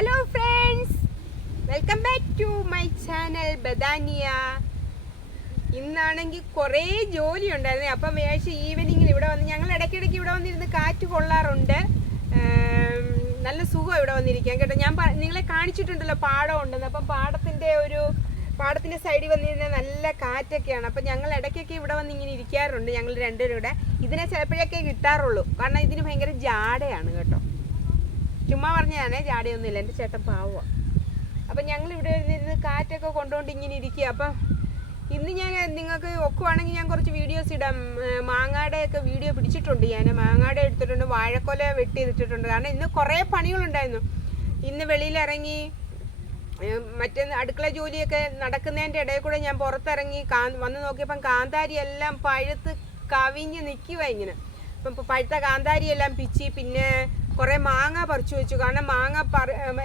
Hello friends, welcome back to my channel ബദാനിയ. ഇന്നാണെങ്കിൽ കുറേ ജോലി ഉണ്ടായിരുന്നു. അപ്പം വിചാരിച്ച് ഈവനിങ്ങിൽ ഇവിടെ വന്ന് ഞങ്ങൾ ഇടയ്ക്കിടയ്ക്ക് ഇവിടെ വന്നിരുന്ന് കാറ്റ് കൊള്ളാറുണ്ട്. നല്ല സുഖം ഇവിടെ വന്നിരിക്കാൻ കേട്ടോ. ഞാൻ നിങ്ങളെ കാണിച്ചിട്ടുണ്ടല്ലോ പാടം ഉണ്ടെന്ന്. അപ്പം പാടത്തിൻ്റെ സൈഡിൽ വന്നിരുന്ന നല്ല കാറ്റൊക്കെയാണ്. അപ്പം ഞങ്ങൾ ഇടയ്ക്കൊക്കെ ഇവിടെ വന്ന് ഇങ്ങനെ ഇരിക്കാറുണ്ട്. ഞങ്ങൾ രണ്ടുപേരും കൂടെ ഇതിനെ ചിലപ്പോഴൊക്കെ കിട്ടാറുള്ളൂ. കാരണം ഇതിന് ഭയങ്കര ജാടയാണ് കേട്ടോ. ചുമ്മാ പറഞ്ഞാണേ, ജാടയൊന്നുമില്ല. എൻ്റെ ചേട്ടൻ പാവമാണ്. അപ്പം ഞങ്ങൾ ഇവിടെ ഇരുന്ന് കാറ്റൊക്കെ കൊണ്ടുകൊണ്ട് ഇങ്ങനെ ഇരിക്കുക. അപ്പം ഇന്ന് ഞാൻ നിങ്ങൾക്ക് ഒക്കുവാണെങ്കിൽ ഞാൻ കുറച്ച് വീഡിയോസ് ഇടാം. മാങ്ങാടെയൊക്കെ വീഡിയോ പിടിച്ചിട്ടുണ്ട്. ഞാൻ മാങ്ങാടെ എടുത്തിട്ടുണ്ട്, വാഴക്കൊല വെട്ടി ഇട്ടിട്ടുണ്ട്. കാരണം ഇന്ന് കുറേ പണികളുണ്ടായിരുന്നു. ഇന്ന് വെളിയിലിറങ്ങി മറ്റേ അടുക്കള ജോലിയൊക്കെ നടക്കുന്നതിൻ്റെ ഇടയിൽ കൂടെ ഞാൻ പുറത്തിറങ്ങി വന്ന് നോക്കിയപ്പം കാന്താരി എല്ലാം പഴുത്ത് കവിഞ്ഞ് നിൽക്കുക ഇങ്ങനെ. അപ്പം പഴുത്ത കാന്താരി എല്ലാം പിച്ചി, പിന്നെ കുറേ മാങ്ങ പറിച്ചു വെച്ചു. കാരണം മാങ്ങ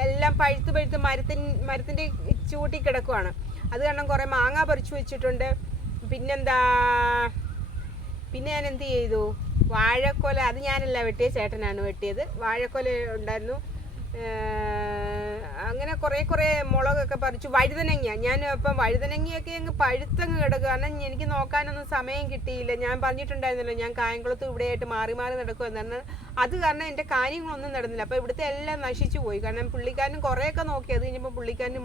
എല്ലാം പഴുത്ത് മരത്തിൻ്റെ ചൂട്ടി കിടക്കുവാണ്. അത് കാരണം കുറേ മാങ്ങ പറിച്ചു വെച്ചിട്ടുണ്ട്. പിന്നെ ഞാൻ എന്ത് ചെയ്തു, വാഴക്കൊല അത് ഞാനല്ല വെട്ടിയത്, ചേട്ടനാണ് വെട്ടിയത്. വാഴക്കൊല ഉണ്ടായിരുന്നു. അങ്ങനെ കുറേ മുളകൊക്കെ പറിച്ചു. വഴുതനങ്ങ ഞാൻ ഇപ്പം വഴുതനങ്ങയൊക്കെ അങ്ങ് പഴുത്തങ്ങ് കിടക്കുക. കാരണം എനിക്ക് നോക്കാനൊന്നും സമയം കിട്ടിയില്ല. ഞാൻ പറഞ്ഞിട്ടുണ്ടായിരുന്നല്ലോ, ഞാൻ കായംകുളത്ത് ഇവിടെയായിട്ട് മാറി നടക്കുമെന്നാണ്. അത് കാരണം എൻ്റെ കാര്യങ്ങളൊന്നും നടന്നില്ല. അപ്പോൾ ഇവിടുത്തെ എല്ലാം നശിച്ചു പോയി. കാരണം പുള്ളിക്കാരനും കുറേയൊക്കെ നോക്കി. അത് കഴിഞ്ഞപ്പോൾ പുള്ളിക്കാരനും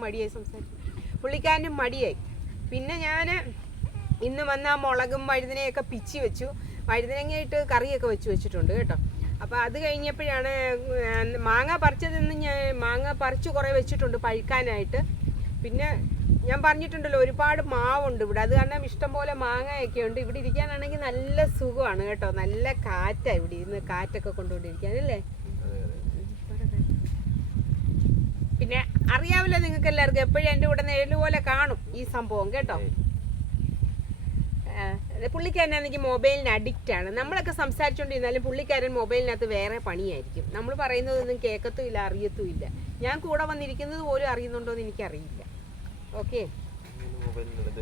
മടിയായി. പിന്നെ ഞാൻ ഇന്ന് വന്ന മുളകും വഴുതനയൊക്കെ പിച്ചി വെച്ചു. വഴുതനങ്ങയായിട്ട് കറിയൊക്കെ വെച്ചിട്ടുണ്ട് കേട്ടോ. അപ്പോൾ അത് കഴിഞ്ഞപ്പോഴാണ് മാങ്ങ പറിച്ചതെന്ന് മാങ്ങ പറിച്ച് കുറേ വെച്ചിട്ടുണ്ട് പഴുക്കാനായിട്ട്. പിന്നെ ഞാൻ പറഞ്ഞിട്ടുണ്ടല്ലോ, ഒരുപാട് മാവുണ്ട് ഇവിടെ. അത് കാരണം ഇഷ്ടംപോലെ മാങ്ങയൊക്കെ ഉണ്ട്. ഇവിടെ ഇരിക്കാനാണെങ്കിൽ നല്ല സുഖമാണ് കേട്ടോ. നല്ല കാറ്റാണ് ഇവിടെ ഇരുന്ന് കാറ്റൊക്കെ കൊണ്ടുകൊണ്ടിരിക്കാനല്ലേ. പിന്നെ അറിയാമല്ലോ നിങ്ങൾക്ക് എല്ലാവർക്കും, എപ്പോഴും എൻ്റെ കൂടെ നേരിൽ പോലെ കാണും ഈ സംഭവം കേട്ടോ. പുള്ളിക്കാരനാണെങ്കിൽ മൊബൈലിന് അഡിക്റ്റാണ്. നമ്മളൊക്കെ സംസാരിച്ചുകൊണ്ടിരുന്നാലും പുള്ളിക്കാരൻ മൊബൈലിനകത്ത് വേറെ പണിയായിരിക്കും. നമ്മൾ പറയുന്നതൊന്നും കേൾക്കത്തുമില്ല, അറിയത്തുമില്ല. ഞാൻ കൂടെ വന്നിരിക്കുന്നത് പോലും അറിയുന്നുണ്ടോ എന്ന് എനിക്കറിയില്ല. ഓക്കെ,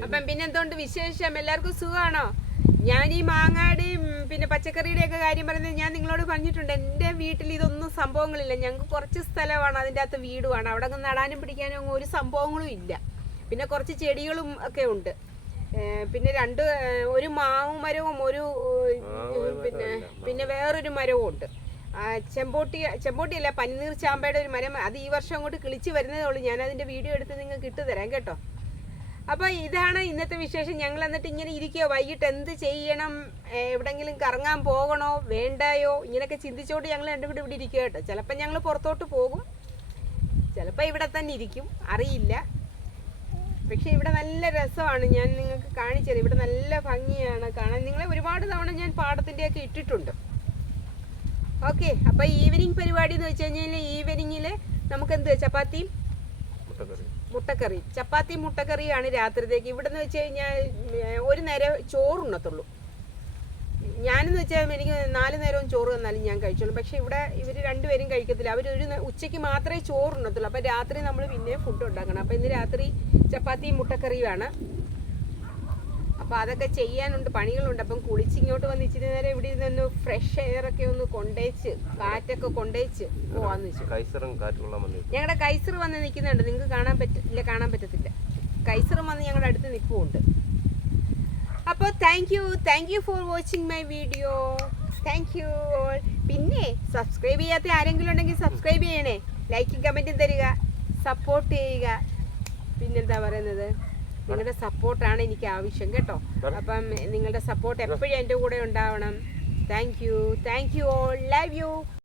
അപ്പം പിന്നെ എന്തുകൊണ്ട് വിശേഷം? എല്ലാവർക്കും സുഖമാണോ? ഞാൻ ഈ മാങ്ങയുടെയും പിന്നെ പച്ചക്കറിയുടെയൊക്കെ കാര്യം പറയുന്നത് ഞാൻ നിങ്ങളോട് പറഞ്ഞിട്ടുണ്ട്. എൻ്റെ വീട്ടിൽ ഇതൊന്നും സംഭവങ്ങളില്ല. ഞങ്ങൾക്ക് കുറച്ച് സ്ഥലമാണ്, അതിൻ്റെ അകത്ത് വീടുമാണ്. അവിടെ അങ്ങ് നടാനും പിടിക്കാനും ഒരു സംഭവങ്ങളും ഇല്ല. പിന്നെ കുറച്ച് ചെടികളും ഒക്കെ ഉണ്ട്. പിന്നെ ഒരു മാവ് മരവും പിന്നെ വേറൊരു മരവും ഉണ്ട്. ചെമ്പോട്ടിയല്ല, പനിനീർ ചാമ്പയുടെ ഒരു മരം. അത് ഈ വർഷം അങ്ങോട്ട് കിളിച്ച് വരുന്നതേ ഉള്ളൂ. ഞാൻ അതിൻ്റെ വീഡിയോ എടുത്ത് നിങ്ങൾക്ക് ഇട്ടുതരാം കേട്ടോ. അപ്പോൾ ഇതാണ് ഇന്നത്തെ വിശേഷം. ഞങ്ങൾ എന്നിട്ട് ഇങ്ങനെ ഇരിക്കുക. വൈകിട്ട് എന്ത് ചെയ്യണം, എവിടെയെങ്കിലും കറങ്ങാൻ പോകണോ വേണ്ടായോ, ഇങ്ങനെയൊക്കെ ചിന്തിച്ചുകൊണ്ട് ഞങ്ങൾ രണ്ടും കൂടി ഇവിടെ ഇരിക്കുക കേട്ടോ. ചിലപ്പോൾ ഞങ്ങൾ പുറത്തോട്ട് പോകും, ചിലപ്പോൾ ഇവിടെ തന്നെ ഇരിക്കും, അറിയില്ല. പക്ഷേ ഇവിടെ നല്ല രസമാണ്. ഞാൻ നിങ്ങൾക്ക് കാണിച്ചത്. ഇവിടെ നല്ല ഭംഗിയാണ് കാണാൻ. നിങ്ങളെ ഒരുപാട് തവണ ഞാൻ പാടത്തിൻ്റെയൊക്കെ ഇട്ടിട്ടുണ്ട്. ഓക്കെ, അപ്പോൾ ഈവനിങ് പരിപാടി എന്ന് വെച്ച് കഴിഞ്ഞാൽ ഈവനിങ്ങിൽ നമുക്ക് എന്ത്, ചപ്പാത്തിയും മുട്ടക്കറി. ചപ്പാത്തിയും മുട്ടക്കറിയാണ് രാത്രിത്തേക്ക്. ഇവിടെ എന്ന് വെച്ച് കഴിഞ്ഞാൽ ഒരു നേരം ചോറുണ്ണത്തുള്ളൂ. ഞാനെന്ന് വെച്ചാൽ എനിക്ക് 4 നേരവും ചോറ് തന്നാലും ഞാൻ കഴിച്ചോളൂ. പക്ഷേ ഇവിടെ ഇവർ രണ്ടുപേരും കഴിക്കത്തില്ല. അവർ ഉച്ചയ്ക്ക് മാത്രമേ ചോറുണ്ണത്തുള്ളൂ. അപ്പോൾ രാത്രി നമ്മൾ പിന്നെ ഫുഡ് ഉണ്ടാക്കണം. അപ്പോൾ ഇന്ന് രാത്രി ചപ്പാത്തിയും മുട്ടക്കറിയുമാണ്. അപ്പോൾ അതൊക്കെ ചെയ്യാനുണ്ട്, പണികളുണ്ട്. അപ്പം കുളിച്ചിങ്ങോട്ട് വന്ന് ഇച്ചിരി നേരം ഇവിടെ ഇരുന്നൊന്ന് ഫ്രഷ് എയറൊക്കെ ഒന്ന് കൊണ്ടേച്ച് കാറ്റൊക്കെ കൊണ്ടേച്ച് പോവാന്ന് വെച്ചു. ഞങ്ങളുടെ കൈസർ വന്ന് നിൽക്കുന്നുണ്ട്. നിങ്ങൾക്ക് കാണാൻ പറ്റത്തില്ല. കൈസറും വന്ന് ഞങ്ങളുടെ അടുത്ത് നിൽപ്പുണ്ട്. അപ്പോൾ thank you for watching my video. Thank you all. പിന്നെ സബ്സ്ക്രൈബ് ചെയ്യാത്ത ആരെങ്കിലും ഉണ്ടെങ്കിൽ സബ്സ്ക്രൈബ് ചെയ്യണേ, ലൈക്കും കമൻറ്റും തരിക, സപ്പോർട്ട് ചെയ്യുക. പിന്നെന്താ പറയുന്നത്, നിങ്ങളുടെ സപ്പോർട്ടാണ് എനിക്ക് ആവശ്യം കേട്ടോ. അപ്പം നിങ്ങളുടെ സപ്പോർട്ട് എപ്പോഴും എൻ്റെ കൂടെ ഉണ്ടാവണം. Thank you all. Love you.